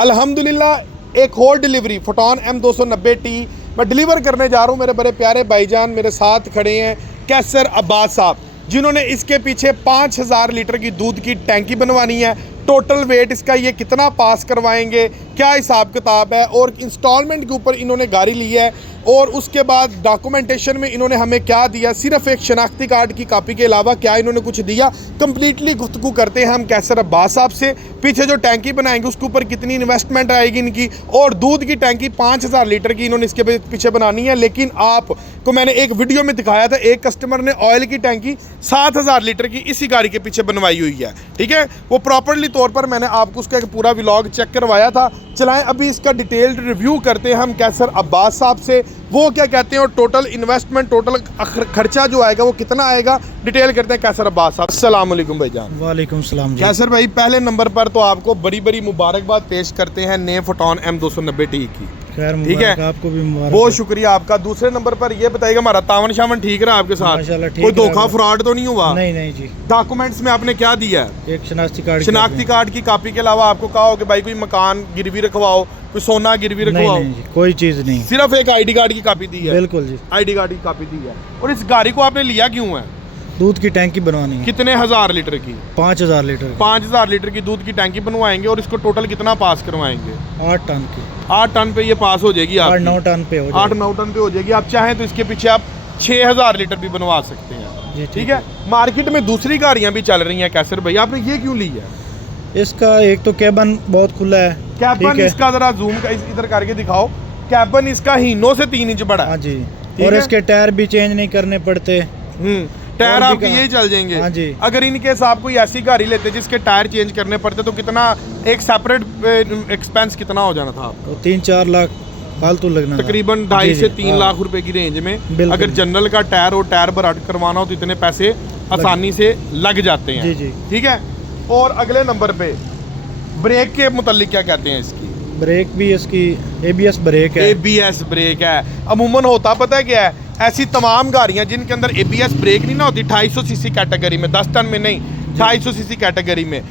अल्हम्दुलिल्लाह एक और डिलीवरी फोटोन M290T मैं डिलीवर करने जा रहा हूँ। मेरे बड़े प्यारे भाईजान मेरे साथ खड़े हैं, कैसर अब्बास साहब, जिन्होंने इसके पीछे 5000 लीटर की दूध की टैंकी बनवानी है। टोटल वेट इसका ये कितना पास करवाएंगे, क्या हिसाब किताब है, और इंस्टॉलमेंट के ऊपर इन्होंने गाड़ी ली है, और उसके बाद डॉक्यूमेंटेशन में इन्होंने हमें क्या दिया, सिर्फ एक शनाख्ती कार्ड की कॉपी के अलावा क्या इन्होंने कुछ दिया, कंप्लीटली गुफ्तगू करते हैं हम कैसर अब्बास साहब से। पीछे जो टैंकी बनाएंगे उसके ऊपर कितनी इन्वेस्टमेंट आएगी इनकी, और दूध की टैंकी 5000 लीटर की इन्होंने इसके पीछे बनानी है। लेकिन आपको मैंने एक वीडियो में दिखाया था, एक कस्टमर ने ऑयल की टैंकी 7000 लीटर की इसी गाड़ी के पीछे बनवाई हुई है। ठीक है, वो प्रॉपर्ली तौर पर मैंने आपको उसका एक पूरा व्लॉग चेक करवाया था। चलाएं अभी इसका डिटेल्ड रिव्यू करते हैं हम कैसर अब्बास साहब से, वो क्या कहते हैं, और टोटल इन्वेस्टमेंट टोटल खर्चा जो आएगा वो कितना आएगा, डिटेल करते हैं कैसर अब्बास साहब। अस्सलाम वालेकुम भाईजान। वालेकुम सलाम जी। कैसर भाई, पहले नंबर पर तो आपको बड़ी बड़ी मुबारकबाद पेश करते हैं नए फोटोन M290T की। खैर ठीक है, आपको भी मुबारक। बहुत शुक्रिया आपका। दूसरे नंबर पर ये बताइएगा हमारा तावन शावन ठीक रहा आपके साथ, कोई धोखा फ्रॉड तो नहीं हुआ? नहीं नहीं जी। डॉक्यूमेंट्स में आपने क्या दिया है? एक शनाख्ती कार्ड की कॉपी के अलावा आपको कहा हो कि भाई कोई मकान गिरवी रखवाओ, कोई सोना गिरवी रखवाओ? नहीं जी, कोई चीज नहीं, सिर्फ एक ID कार्ड की कॉपी दी है। बिल्कुल जी, ID कार्ड की कॉपी दी है। और इस गाड़ी को आपने लिया क्यों है? दूध की टैंकी बनवानी है। कितने हजार लीटर की? 5000 लीटर। 5000 लीटर की दूध की टैंकी बनवाएंगे, और इसको टोटल कितना पास करवाएंगे? 8 टन की। 8 टन पे ये पास हो जाएगी, 8-9 टन पे हो जाएगी। 8-9 टन पे हो जाएगी। आप चाहें तो इसके पीछे आप 6000 लीटर भी बनवा सकते हैं जी। ठीक है, मार्केट में दूसरी गाड़ियां भी चल रही हैं कैसर भाई, आपने ये क्यों ली है? इसका एक तो कैबन बहुत खुला है। कैबन इसका जरा जूम का इधर करके दिखाओ, कैबन इसका हीनो से 3 इंच बड़ा है। हाँ जी, और इसके टायर भी चेंज नहीं करने पड़ते। टायर आपके यही चल जाएंगे। हाँ जी। अगर इनके साथ कोई ऐसी गाड़ी लेते जिसके टायर चेंज करने पड़ते तो कितना एक सेपरेट एक्सपेंस कितना हो जाना था आपको? 3-4 लाख फालतू लगना, तकरीबन 2.5 से 3 लाख रुपए की रेंज में। अगर जनरल का टायर और टायर भरा करवाना हो तो इतने पैसे आसानी से लग जाते हैं। जी जी। ठीक है, और अगले नंबर पे ब्रेक के मुतालिक क्या कहते हैं इसकी? ब्रेक भी इसकी ABS ब्रेक है। ABS ब्रेक है। अमूमन होता पता है क्या है, ऐसी तमाम गाड़ियां जिनके अंदर ABS ब्रेक नहीं ना होती 250 सीसी कैटेगरी में, 10 टन में नहीं, 250 सीसी कैटेगरी में,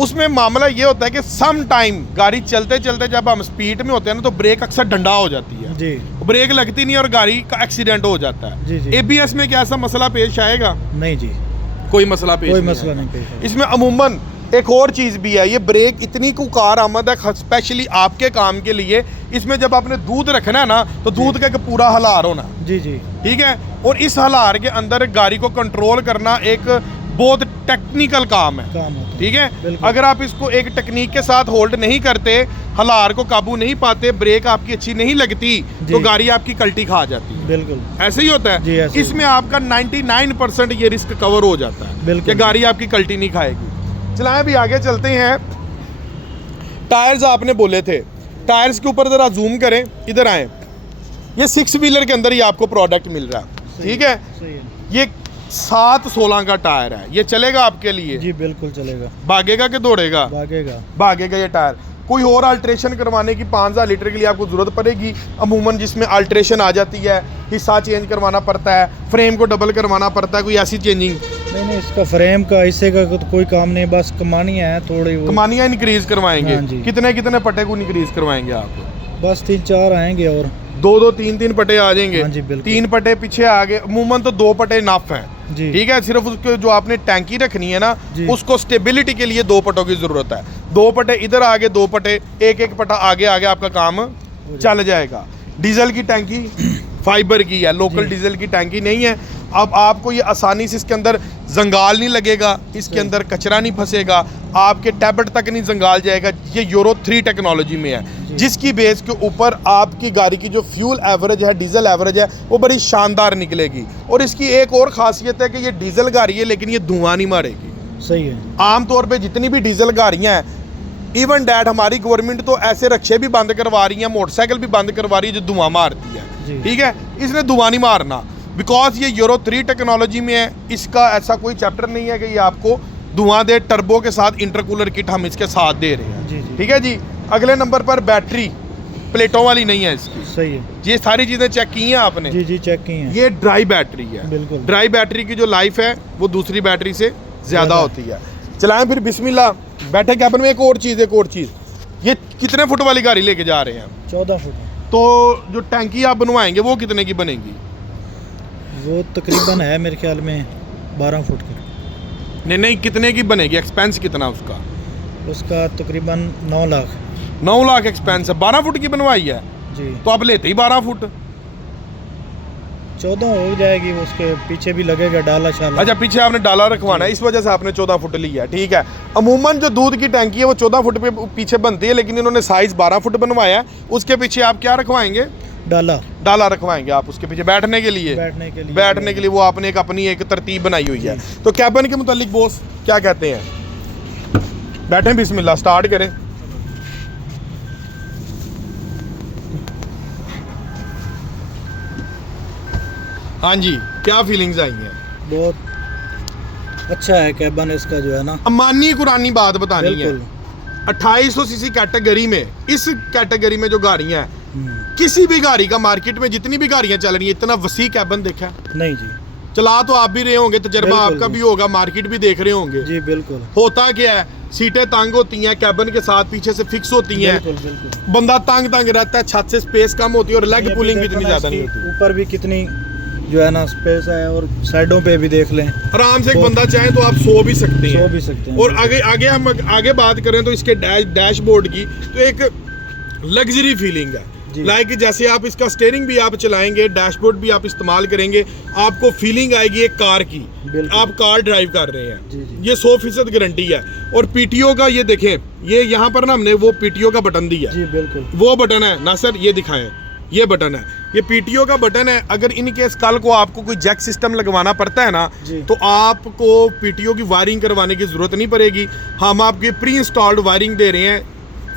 उसमें मामला ये होता है कि सम टाइम गाड़ी चलते चलते जब हम स्पीड में होते हैं ना तो ब्रेक अक्सर डंडा हो जाती है जी, ब्रेक लगती नहीं और गाड़ी का एक्सीडेंट हो जाता है। जी जी। ABS में क्या ऐसा मसला पेश आएगा? नहीं जी, कोई मसला पेश नहीं पेश। इसमें अमूमन एक और चीज़ भी है, ये ब्रेक इतनी कार आमद है स्पेशली आपके काम के लिए। इसमें जब आपने दूध रखना है ना तो दूध का एक पूरा हलार होना। जी जी। ठीक है, और इस हलार के अंदर गाड़ी को कंट्रोल करना एक बहुत टेक्निकल काम है। ठीक है, अगर आप इसको एक टेक्निक के साथ होल्ड नहीं करते, हलार को काबू नहीं पाते, ब्रेक आपकी अच्छी नहीं लगती तो गाड़ी आपकी कल्टी खा जाती है। बिल्कुल ऐसे ही होता है। इसमें आपका 99% ये रिस्क कवर हो जाता है कि गाड़ी आपकी कल्टी नहीं खाएगी। चलाएं भी आगे चलते हैं। टायर्स आपने बोले थे, टायर्स के ऊपर जरा जूम करें, इधर आए। ये 6 व्हीलर के अंदर ही आपको प्रोडक्ट मिल रहा है। ठीक है, ये 7/16 का टायर है, ये चलेगा आपके लिए? जी बिल्कुल चलेगा। भागेगा कि दौड़ेगा? भागेगा ये टायर। कोई और अल्ट्रेशन करवाने की 5000 लीटर के लिए आपको ज़रूरत पड़ेगी अमूमन, जिसमें अल्ट्रेशन आ जाती है, हिस्सा चेंज करवाना पड़ता है, फ्रेम को डबल करवाना पड़ता है, कोई ऐसी चेंजिंग? नहीं, इसका फ्रेम का हिस्से का तो कोई काम नहीं, बस कमानियाँ हैं थोड़ी, कमानियाँ इंक्रीज करवाएंगे। हाँ कितने पट्टे को इंक्रीज करवाएंगे आप? बस 3-4 आएंगे, और 2-2, 3-3 पट्टे आ जाएंगे। हाँ जी, 3 पट्टे पीछे आगे, अमूमन तो 2 पट्टे नफ हैं। ठीक है, सिर्फ उसके जो आपने टैंकी रखनी है ना उसको स्टेबिलिटी के लिए 2 पट्टों की जरूरत है। 2 पट्टे इधर आगे, 2 पट्टे, एक पट्टा आगे आपका काम चल जाएगा। डीजल की टैंकी फाइबर की है, लोकल डीजल की टैंकी नहीं है। अब आपको ये आसानी से इसके अंदर जंगाल नहीं लगेगा, इसके अंदर कचरा नहीं फंसेगा, आपके टैबलेट तक नहीं जंगाल जाएगा। ये यूरो 3 टेक्नोलॉजी में है, जिसकी बेस के ऊपर आपकी गाड़ी की जो फ्यूल एवरेज है, डीजल एवरेज है, वो बड़ी शानदार निकलेगी। और इसकी एक और खासियत है कि ये डीजल गाड़ी है लेकिन ये धुआं नहीं मारेगी। सही है। आमतौर पर जितनी भी डीजल गाड़ियाँ हैं, इवन डैट हमारी गवर्नमेंट तो ऐसे रक्शे भी बंद करवा रही है, मोटरसाइकिल भी बंद करवा रही है जो धुआं मारती है। ठीक है, इसने धुआं नहीं मारना, बिकॉज ये यूरो 3 टेक्नोलॉजी में है। इसका ऐसा कोई चैप्टर नहीं है कि ये आपको धुआं दे। टर्बो के साथ इंटरकूलर किट हम इसके साथ दे रहे हैं। ठीक है जी। अगले नंबर पर बैटरी प्लेटों वाली नहीं है इसकी। सही है। ये सारी चीजें चेक की हैं आपने? जी जी चेक की हैं। ये ड्राई बैटरी है। बिल्कुल। ड्राई बैटरी की जो लाइफ है वो दूसरी बैटरी से ज्यादा होती है। चलाएं फिर बिस्मिल्लाह। बैठे कैबिन में एक और चीज़ ये कितने फुट वाली गाड़ी लेके जा रहे हैं? 14 फुट। तो जो टैंकी आप बनवाएंगे वो कितने की बनेगी? वो तकरीबन है मेरे ख्याल में 12 फुट की। नहीं नहीं, कितने की बनेगी? एक्सपेंस कितना उसका? उसका तकरीबन 9 लाख। 9 लाख एक्सपेंस है। 12 फुट की बनवाई है जी। तो आप लेते ही 12 फुट। 14 हो जाएगी, उसके पीछे भी लगेगा डाला शाला। अच्छा, पीछे आपने डाला रखवाना है, इस वजह से आपने 14 फुट लिया है। ठीक है। अमूमन जो दूध की टैंकी है वो 14 फुट पे पीछे बनती है, लेकिन इन्होंने साइज 12 फुट बनवाया है। उसके पीछे आप क्या रखवाएंगे? डाला रखवाएंगे आप उसके पीछे बैठने के लिए। बैठने के लिए वो आपने एक अपनी एक तरतीब बनाई हुई है। तो कैबिन के मुतालिक बॉस क्या कहते हैं? बैठे, बिस्मिल्लाह, स्टार्ट करें। हाँ जी, क्या फीलिंग्स आई हैं? बहुत अच्छा है कैबिन इसका जो है ना। अमानी कुरानी बात बतानी है। बिल्कुल। 2800 सीसी कैटेगरी में, इस कैटेगरी में जो गाड़ियां हैं, किसी भी गाड़ी का मार्केट में जितनी भी गाड़ियां चल रही हैं, इतना वसी कैबिन देखा? नहीं जी। चला तो आप भी रहे होंगे, तजर्बा आपका भी होगा, मार्केट भी देख रहे होंगे जी। बिल्कुल। होता क्या है, सीटें तंग होती हैं, कैबिन के साथ पीछे से फिक्स होती हैं। बिल्कुल। बंदा तंग रहता है, छत से स्पेस कम होती है और लेग पुलिंग भी इतनी ज्यादा नहीं होती। ऊपर भी कितनी जो है ना स्पेस है, और साइडों पे भी देख लें, आराम से एक बंदा चाहे तो आप सो भी सकते हैं। और आगे हम आगे बात करें तो इसके डैशबोर्ड की तो एक लग्जरी फीलिंग है। लाइक जैसे आप इसका स्टीयरिंग भी आप चलाएंगे, डैशबोर्ड भी आप इस्तेमाल करेंगे, आपको फीलिंग आएगी एक कार की, आप कार ड्राइव कर रहे हैं। ये 100% गारंटी है। और पीटीओ का ये देखें, ये यहाँ पर ना हमने वो पीटीओ का बटन दिया है। बिल्कुल। वो बटन है ना सर, ये दिखाएं, ये बटन है, ये पीटीओ का बटन है। अगर इन केस कल को आपको कोई जैक सिस्टम लगवाना पड़ता है ना, तो आपको पीटीओ की वायरिंग करवाने की जरूरत नहीं पड़ेगी। हम आपकी प्री इंस्टॉल्ड वायरिंग दे रहे हैं,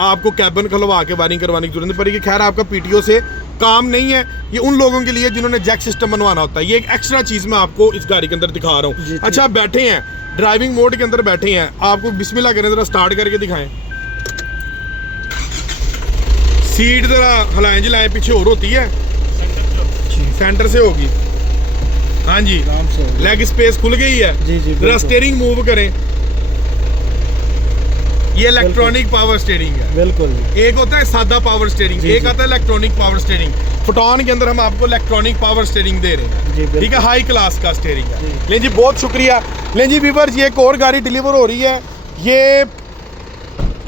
आपको कैबिन खुलवा के वायरिंग करवाने की जरूरत नहीं पड़ेगी। खैर, आपका पीटीओ से काम नहीं है, ये उन लोगों के लिए जिन्होंने जैक सिस्टम बनवाना होता है। ये एक एक्स्ट्रा चीज़ मैं आपको इस गाड़ी के अंदर दिखा रहा हूँ। अच्छा, आप बैठे हैं, ड्राइविंग मोड के अंदर बैठे हैं, आपको बिस्मिल्लाह करें, जरा स्टार्ट करके दिखाएं। सीट जरा हिलाएं जिलाएं, पीछे और होती है, सेंटर से होगी। हाँ जी, लेग स्पेस खुल गई है। जरा स्टीयरिंग मूव करें, ये इलेक्ट्रॉनिक पावर स्टीयरिंग है। बिल्कुल। एक होता है सादा पावर स्टीयरिंग, एक आता है इलेक्ट्रॉनिक पावर स्टीयरिंग। फोटोन के अंदर हम आपको इलेक्ट्रॉनिक पावर स्टीयरिंग दे रहे हैं। ठीक है, हाई क्लास का स्टीयरिंग है। लें जी, बहुत शुक्रिया। लें जी व्यूअर्स, ये एक और गाड़ी डिलीवर हो रही है। ये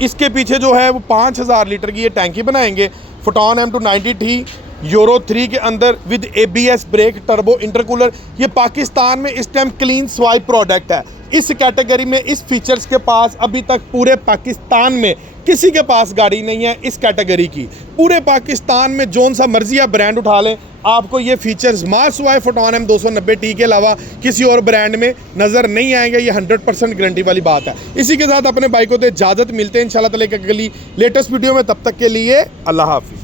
इसके पीछे जो है वो 5000 लीटर की ये टैंकी बनाएंगे। फोटोन M290T यूरो 3 के अंदर with ABS brake, turbo intercooler. ये पाकिस्तान में इस टाइम क्लीन स्वाइप प्रोडक्ट है। इस कैटेगरी में इस फीचर्स के पास अभी तक पूरे पाकिस्तान में किसी के पास गाड़ी नहीं है इस कैटेगरी की। पूरे पाकिस्तान में जोन सा मर्जी आप ब्रांड उठा लें, आपको ये फीचर्स मार्सवाई फोटोन M290T के अलावा किसी और ब्रांड में नज़र नहीं आएंगे। ये 100% गारंटी वाली बात है। इसी के साथ अपने बाइकों से इजाज़त, मिलते हैं इंशाल्लाह ताला एक अगली लेटेस्ट वीडियो में। तब तक के लिए अल्लाह हाफिज़।